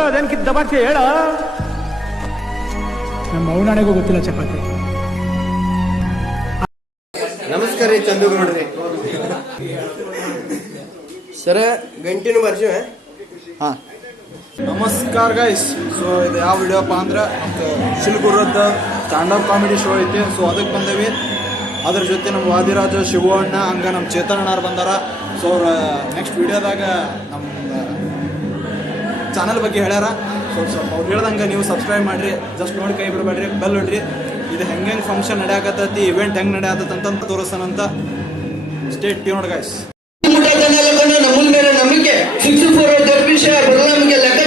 ಅದೇನ್ಕಿದ್ದ ಬಾಕಿ ಹೇಳ ನಮ್ಮ ಅವನಾಣೆಗೂ ಗೊತ್ತಿಲ್ಲ ಚಪಾತಿ ನಮಸ್ಕಾರ ರೀ ಚಂದು ನೋಡ್ರಿ ಸರ ಗಂಟಿನೂ ಬರ್ಜು ಹಾ. ನಮಸ್ಕಾರ ಗೈಸ್ ಸೊ ಇದು ಯಾವ ವಿಡಿಯೋಪ್ಪ ಅಂದ್ರೆ stand stand up comedy show ಐತಿ. ಸೊ ಅದಕ್ಕೆ ಬಂದೇವಿ. ಅದ್ರ ಜೊತೆ ನಮ್ಮ ವಾದಿರಾಜ ಶಿವಣ್ಣ ಅಣ್ಣ ಹಂಗ ನಮ್ಮ ಚೇತನ್ ಅಣ್ಣಾರ್ ಬಂದಾರ. ಸೊ ಅವ್ರ ನೆಕ್ಸ್ಟ್ ವಿಡಿಯೋದಾಗ ನಮ್ಮ ಚಾನಲ್ ಬಗ್ಗೆ ಹೇಳ್ಯಾರ. ಸೊ ಸ್ವಲ್ಪ ಅವ್ರು ಹೇಳ್ದಂಗೆ ನೀವು ಸಬ್ಸ್ಕ್ರೈಬ್ ಮಾಡಿರಿ ಜಸ್ಟ್ ನೋಡಿ ಕೈ ಬಿಡಬೇಡ್ರಿ ಬೆಲ್ ಹೊಡ್ರಿ ಇದು ಹೆಂಗೆ ಹೆಂಗೆ ಫಂಕ್ಷನ್ ನಡೆಯಕತ್ತೈತಿ ಇವೆಂಟ್ ಹೆಂಗೆ ನಡೆಯತ್ತಂತ ತೋರಿಸ್ತಾನಂತ ಸ್ಟೇಟ್ ಟ್ಯೂನ್ ಗೈಸ್ ಮುಂದೆ ನಂಬಿಕೆ. ಸಿಕ್ಸ್ ಫೋರ್ ಜರ್ಪಿಶ ನಮಗೆ ಲೆಕ್ಕಕ್ಕೆ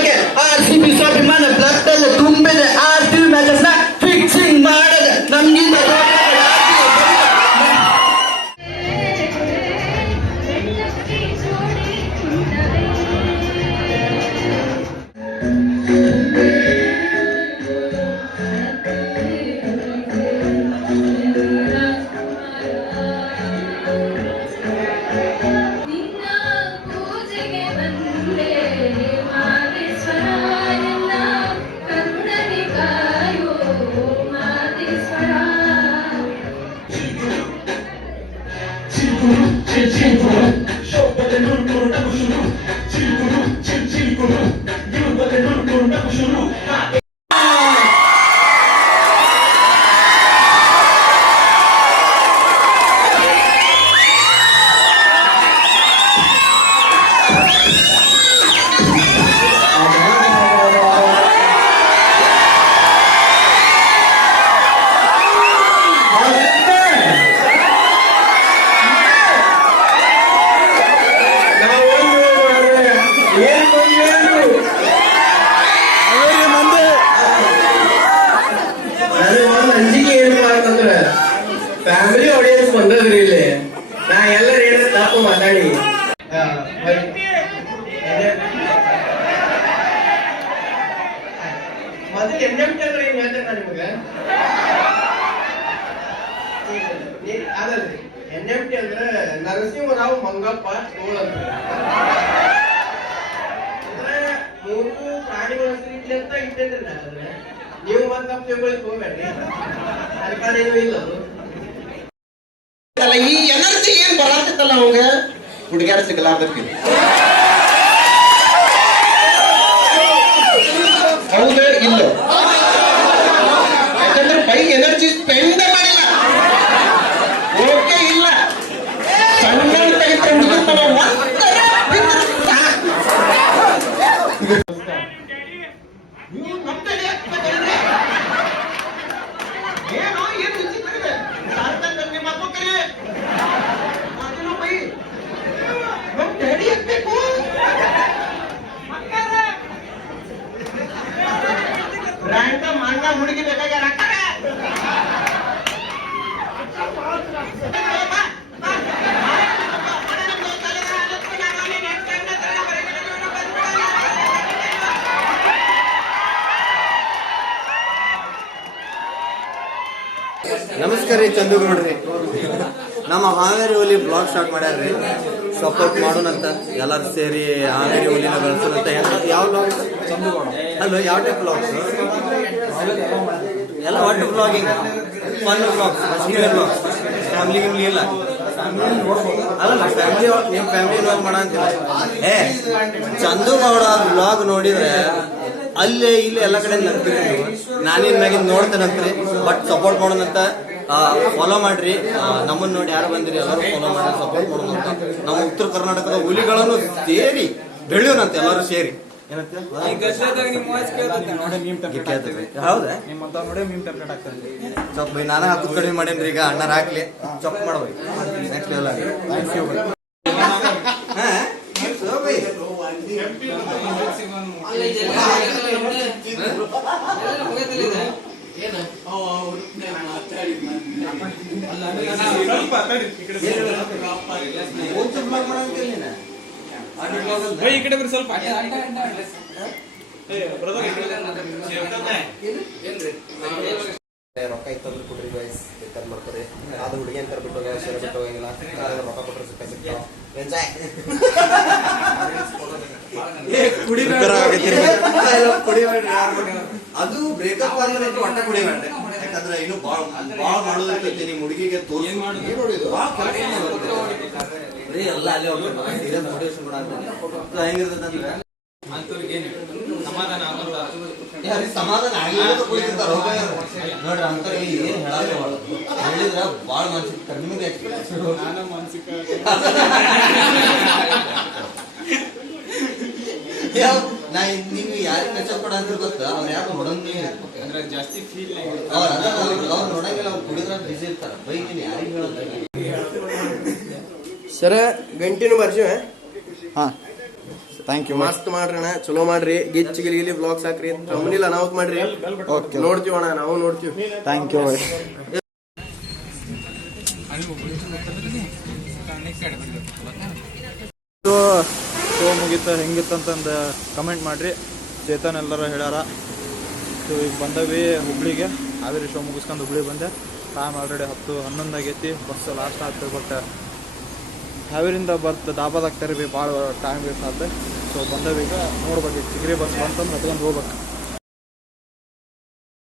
질구루 질질구루 쇼바데 룰루루 나부슈루 질구루 질질구루 유바데 룰루루 나부슈루 ಬರೀ. ಅದೇ. ಮೊದಲು ಎನ್ ಎಂ ಟಿ ಅಂದ್ರೆ ಏನ್ ಹೇಳ್ತೇನೆ ನಾನು ನಿಮಗೆ ಅದಲ್ರಿ ಎನ್ ಎಂ ಟಿ ಅಂದ್ರೆ ನರಸಿಂಹರಾವ್ ಮಂಗಪ್ಪ ಸ್ಕೂಲ್ ಅಂತ ಅಂದ್ರೆ ಮೂರು ಪ್ರಾಣಿಗಳ ಹೆಸರು ಇಟ್ಲಿ ಅಂತ ಇಟ್ಟಿದ್ರಿ ನಾನು ಅದನ್ನ. ನೀವು ಮತ್ತೆ ತಿಳ್ಕೊಳಿಕ್ ಹೋಗ್ಬೇಡ್ರಿ ಸರ್ಕಾರ ಏನು ಇಲ್ಲ ಅದು. ಅಲ್ಲ ಈ ಎನರ್ಜಿ ಏನ್ ಬರಾತಿತ್ತಲ್ಲ ಅವಂಗ ಹುಡುಗ್ಯಾರ ಸಿಗಲಾರ್ದಕ್ಕೆ ಹೌದು ಇಲ್ಲ ಯಾಕಂದ್ರೆ ಪೈ ಎನರ್ಜಿ ಸ್ಪೆಂಡ್ ಮಾಡಿಲ್ಲ ಓಕೆ ಇಲ್ಲ ಸಣ್ಣ ತೆಗೆದು ಹುಡುಗಿರ್ತಾವ ಒಂದರ ಬಿದ್ರೆ ಸಾಕು. ನೀವು ನಮ್ ಕಡೆ ಹಾಕ್ಬೇಕಂದ್ರೆ ಏನೋ ಏನ್ ವಿಚಿತ್ರ ಇದೆ ಸಾರ್ಥಕ ನಿಮ್ಮ ಮಕ್ಕಳು ಅದನ್ನು ಬೈ ನಮ್ ಡ್ಯಾಡಿ ಹಾಕ್ಬೇಕು ಬ್ರ್ಯಾಂಡ್ ಮಾಂಗ ಹುಡುಗಿ ಬೇಕಾಗ್ಯಾರ ಹಾಕ್ತಾರೆ. ನಮಸ್ಕಾರ ರೀ ಚಂದು ನೋಡ್ರಿ. ನಮ್ಮ ಹಾವೇರಿ ಹುಲಿ ಬ್ಲಾಗ್ ಸ್ಟಾರ್ಟ್ ಮಾಡ್ಯಾರ್ರಿ. ಸಪೋರ್ಟ್ ಮಾಡೋಣಂತ, ಎಲ್ಲರೂ ಸೇರಿ ಹಾವೇರಿ ಹುಲಿನ ಬೆಳೆಸೋಣಂತ. ಯಾವ ಬ್ಲಾಗ್ ಅಲ್ಲ, ಯಾವ ಟೈಪ್ ಬ್ಲಾಗ್ಸ್ ಎಲ್ಲ ಒಟ್ಟು ಬ್ಲಾಗಿಂಗ್ ಫನ್ ಬ್ಲಾಗ್ಸ್ ಫ್ಯಾಮಿಲಿ ಗಿಮ್ಲಿ ಇಲ್ಲ. ಅಲ್ಲ ಫ್ಯಾಮಿಲಿ ನಿಮ್ ಫ್ಯಾಮಿಲಿ ಬ್ಲಾಗ್ ಮಾಡಂತಿಲ್ಲ ಏ, ಚಂದು ಗೌಡ ಬ್ಲಾಗ್ ನೋಡಿದ್ರೆ ಅಲ್ಲಿ ಇಲ್ಲೇ ಎಲ್ಲ ಕಡೆ ನಾನೇನ್ ಮ್ಯಾಗಿನ್ ನೋಡ್ತೇನಂತ್ರಿ ಬಟ್ ಸಪೋರ್ಟ್ ಮಾಡೋಣಂತ ಫಾಲೋ ಮಾಡ್ರಿ. ನಮ್ಮನ್ನ ನೋಡಿ ಯಾರು ಬಂದಿರಿ ಎಲ್ಲರೂ ಫಾಲೋ ಮಾಡಿ ಸಪೋರ್ಟ್ ಮಾಡೋಣಂತ ನಮ್ಮ ಉತ್ತರ ಕರ್ನಾಟಕದ ಹುಲಿಗಳನ್ನು ಸೇರಿ ಬೆಳೆಯೋಣಂತ ಎಲ್ಲರೂ ಸೇರಿ. ಹೌದಾ? ನಾನು ಹಾಕುದ್ ಕಡಿಮೆ ಮಾಡೇನ್ರಿ ಈಗ ಅಣ್ಣರ ಹಾಕ್ಲಿ. ಚೊಪ್ ಮಾಡ್ಬೇಕು ನೆಕ್ಸ್ಟ್ ಲೆವೆಲ್ ಥ್ಯಾಂಕ್ ಯು ಈ ಕಡೆ ಬರ್ರಿ ಸ್ವಲ್ಪ. ರೊಕ್ಕ ಇತ್ತಂದ್ರೆ ಕೊಡ್ರಿ ಬಾಯ್ಸ್ ಬೇಕಾದ್ ಮಾಡ್ಕೊರಿ. ಅದು ಹುಡುಗಿ ಅಂತ ಬಿಟ್ಟು ಹೋಗ ಶೇರ್ ಬಿಟ್ಟು ಹೋಗಂಗಿಲ್ಲ ಯಾರಾದ್ರೂ ರೊಕ್ಕ ಕೊಟ್ಟರೆ ಸಿಕ್ಕ ಸಿಕ್ತಾವ್ ಎಂಜಾಯ್ ಅದು ಬ್ರೇಕಪ್ ಆದ್ರೆ ಒಟ್ಟ ಕುಡಿಬೇಡ್ರಿ ಯಾಕಂದ್ರೆ ಇನ್ನು ಬಾಳ್ ಬಾಳ್ ಮಾಡೋದಕ್ಕೆ ನಿಮ್ ಹುಡುಗಿಗೆ ತೋರ್ಸ್. ಬರೀ ಎಲ್ಲ ಅಲ್ಲೇ ಅಂದ್ರೆ? ಯಾರಿಗೆ ಸಮಾಧಾನ ನೋಡ್ರಿ ಅಂತ ಏನ್ ಹೇಳಲ್ಲ ಹೇಳಿದ್ರ ಬಾಳ ಮನ್ಸಿಗೆ ಕಡಿಮೆ ಯಾವ ನಾ ನೀವು ಯಾರಿಗೆ ಕಷ್ಟಪಡ ಅಂತ ಗೊತ್ತಾ? ಅವ್ರು ಯಾಕೆ ನೋಡಂಗೆ ಅಂದ್ರೆ ಜಾಸ್ತಿ ಫೀಲ್ ಅವ್ರ ಅವ್ರು ನೋಡಂಗಿಲ್ಲ ಅವ್ರು ಕುಡಿದ್ರ ಬಿಸಿ ಇರ್ತಾರ. ಬೈ ನೀನ್ ಯಾರಿಗೆ ಹೇಳೋದಿಲ್ಲ ಸರ ಗಂಟಿನ ಬರ್ತೀವಿ ಹಾ? ಥ್ಯಾಂಕ್ ಯು ಮಸ್ತ್ ಮಾಡ್ರಣ ಚಲೋ ಮಾಡ್ರಿ. ಗಿಚ್ಚಿ ಗಿಲಿ ಬ್ಲಾಗ್ಸ್ ಹಾಕ್ರಿ. ಕಮ್ಮಿಲ್ಲ ಅನಾಹುತ್ ಮಾಡ್ರಿ. ಓಕೆ. ನೋಡ್ತೀವಿ ಅಣ್ಣ ನಾವು ನೋಡ್ತೀವಿ. ಥ್ಯಾಂಕ್ ಯು ಸೊ ಶೋ ಹೆಂಗಿತ್ತು ಅಂತಂದು ಕಮೆಂಟ್ ಮಾಡಿರಿ. ಚೇತನ್ ಎಲ್ಲರೂ ಹೇಳ್ಯಾರ. ಸೊ ಈಗ ಬಂದವಿ ಹುಬ್ಳಿಗೆ. ಹಾವೇರಿ ಶೋ ಮುಗಿಸ್ಕೊಂಡು ಹುಬ್ಳಿ ಬಂದೆ. ಟೈಮ್ ಆಲ್ರೆಡಿ ಹತ್ತು ಹನ್ನೊಂದು ಆಗೈತಿ. ಬಸ್ ಲಾಸ್ಟ್ ಆಗ್ತದೆ ಬಟ್ ಹಾವೇರಿಂದ ಬರ್ತ ದಾಬಾದಾಗ ಭಾಳ ಟೈಮ್ ವೇಸ್ಟ್ ಸೊ ಬಂದವೀಗ ನೋಡ್ಬೇಕು ಚಿಗ್ರಿ ಬಸ್ ಬಂತಂದು ಹತ್ಕೊಂಡು ಹೋಗ್ಬೇಕು.